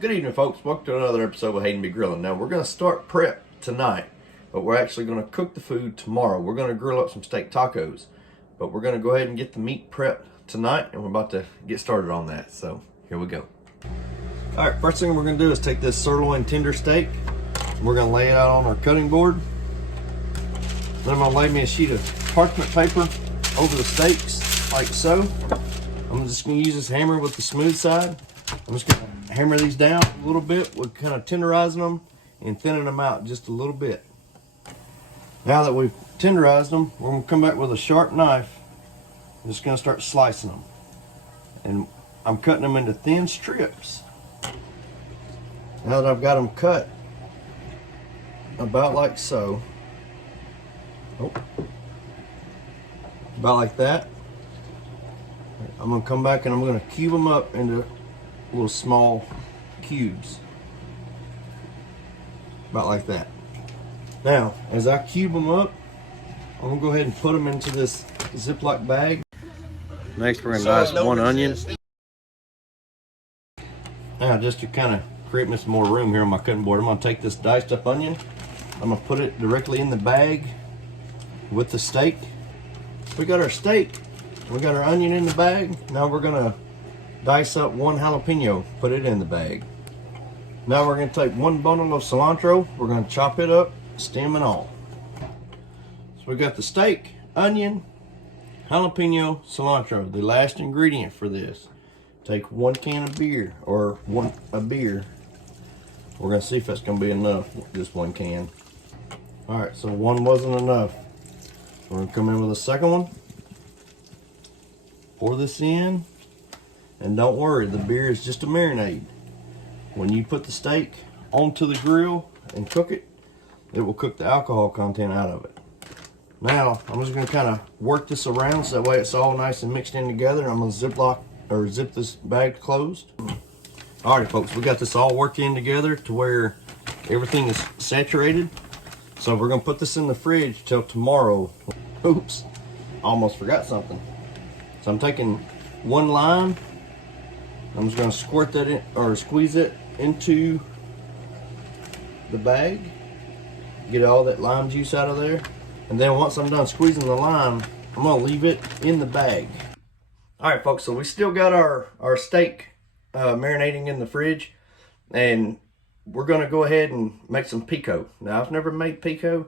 Good evening, folks. Welcome to another episode of Hayden Be Grilling. Now, we're going to start prep tonight, but we're actually going to cook the food tomorrow. We're going to grill up some steak tacos, but we're going to go ahead and get the meat prepped tonight, and we're about to get started on that. So, here we go. All right, first thing we're going to do is take this sirloin tender steak. We're going to lay it out on our cutting board. Then I'm going to lay me a sheet of parchment paper over the steaks, like so. I'm just going to use this hammer with the smooth side. I'm just going to hammer these down a little bit. We're kind of tenderizing them and thinning them out just a little bit. Now that we've tenderized them, we're going to come back with a sharp knife. I'm just going to start slicing them. And I'm cutting them into thin strips. Now that I've got them cut about like so, about like that, I'm going to come back and I'm going to cube them up into little small cubes, about like that. Now, as I cube them up, I'm going to go ahead and put them into this Ziploc bag. Next, we're going to dice one onion. Now, just to kind of create me some more room here on my cutting board, I'm going to take this diced up onion. I'm going to put it directly in the bag with the steak. We got our steak. We got our onion in the bag. Now we're going to dice up one jalapeno, put it in the bag. Now we're going to take one bundle of cilantro. We're going to chop it up, stem and all. So we got the steak, onion, jalapeno, cilantro. The last ingredient for this. Take 1 can of beer, or a beer. We're going to see if that's going to be enough, just 1 can. Alright, so one wasn't enough. We're going to come in with a second one. Pour this in. And don't worry, the beer is just a marinade. When you put the steak onto the grill and cook it, it will cook the alcohol content out of it. Now, I'm just going to kind of work this around so that way it's all nice and mixed in together. I'm going to zip this bag closed. Alright folks, we got this all worked in together to where everything is saturated. So we're going to put this in the fridge till tomorrow. Oops, almost forgot something. So I'm taking 1 lime. I'm just going to squirt that in, or squeeze it into the bag. Get all that lime juice out of there. And then once I'm done squeezing the lime, I'm going to leave it in the bag. Alright folks, so we still got our steak marinating in the fridge. And we're going to go ahead and make some pico. Now, I've never made pico.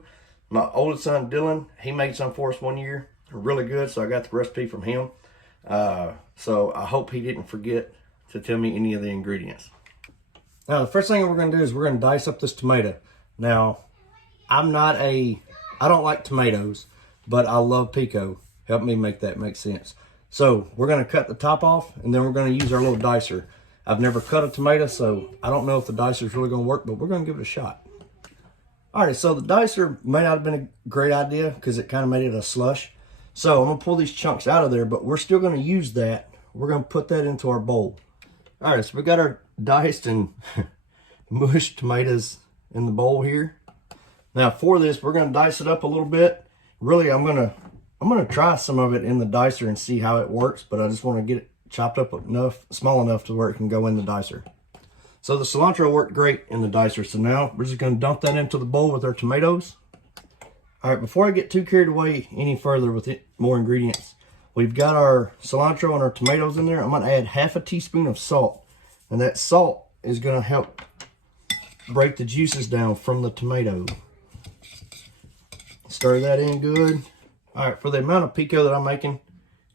My oldest son, Dylan, he made some for us one year. Really good, so I got the recipe from him. So I hope he didn't forget to tell me any of the ingredients. Now, the first thing we're going to do is we're going to dice up this tomato. Now, I don't like tomatoes, but I love pico. Help me make that make sense. So we're going to cut the top off, and then we're going to use our little dicer. I've never cut a tomato, so I don't know if the dicer is really going to work, but we're going to give it a shot. All right, so the dicer may not have been a great idea because it kind of made it a slush. So I'm going to pull these chunks out of there, but we're still going to use that. We're going to put that into our bowl. All right, so we got our diced and mushed tomatoes in the bowl here. Now for this, we're going to dice it up a little bit. Really, I'm going to try some of it in the dicer and see how it works, but I just want to get it chopped up enough, small enough to where it can go in the dicer. So the cilantro worked great in the dicer. So now we're just going to dump that into the bowl with our tomatoes. All right, before I get too carried away any further with more ingredients, we've got our cilantro and our tomatoes in there. I'm going to add half a teaspoon of salt. And that salt is going to help break the juices down from the tomato. Stir that in good. All right, for the amount of pico that I'm making,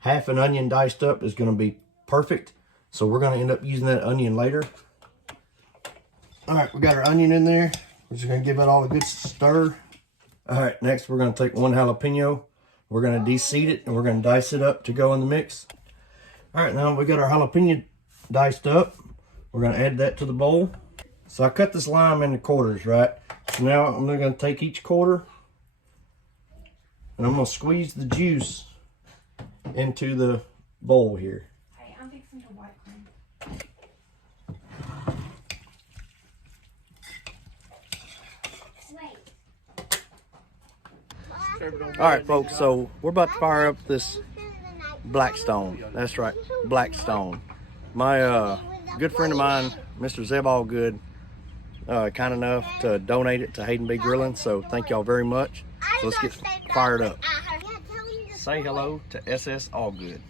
half an onion diced up is going to be perfect. So we're going to end up using that onion later. All right, we got our onion in there. We're just going to give it all a good stir. All right, next we're going to take 1 jalapeno. We're going to de-seed it and we're going to dice it up to go in the mix. All right, now we got our jalapeno diced up. We're going to add that to the bowl. So I cut this lime into quarters, right? So now I'm going to take each quarter and I'm going to squeeze the juice into the bowl here. Hey, I'm fixing to wipe mine. All right, folks, so we're about to fire up this Blackstone. That's right, Blackstone. My good friend of mine, Mr. Zeb Allgood, kind enough to donate it to Hayden B Grilling. So thank y'all very much. So let's get fired up. Say hello to SS Allgood.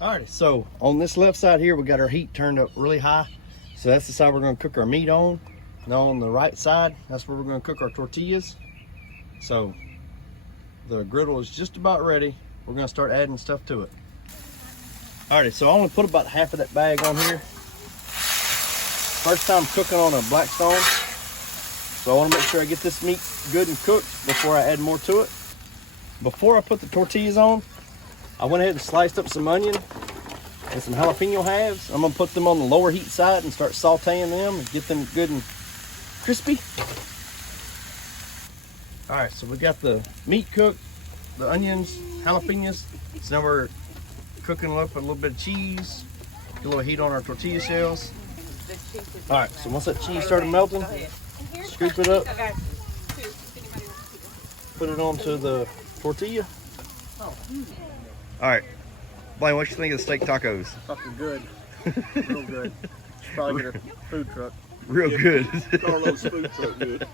Alrighty, so on this left side here, we got our heat turned up really high. So that's the side we're gonna cook our meat on. Now on the right side, that's where we're gonna cook our tortillas. So the griddle is just about ready. We're gonna start adding stuff to it. Alrighty, so I only put about half of that bag on here. First time cooking on a Blackstone. So I wanna make sure I get this meat good and cooked before I add more to it. Before I put the tortillas on, I went ahead and sliced up some onion and some jalapeno halves. I'm gonna put them on the lower heat side and start sauteing them and get them good and crispy. All right, so we got the meat cooked, the onions, jalapenos. So now we're cooking up a little bit of cheese, get a little heat on our tortilla shells. All right, so once that cheese started melting, scoop it up, put it onto the tortilla. All right, Blaine, what you think of the steak tacos? Fucking good. Real good. Should probably get a food truck. Real good. Carlos food truck good.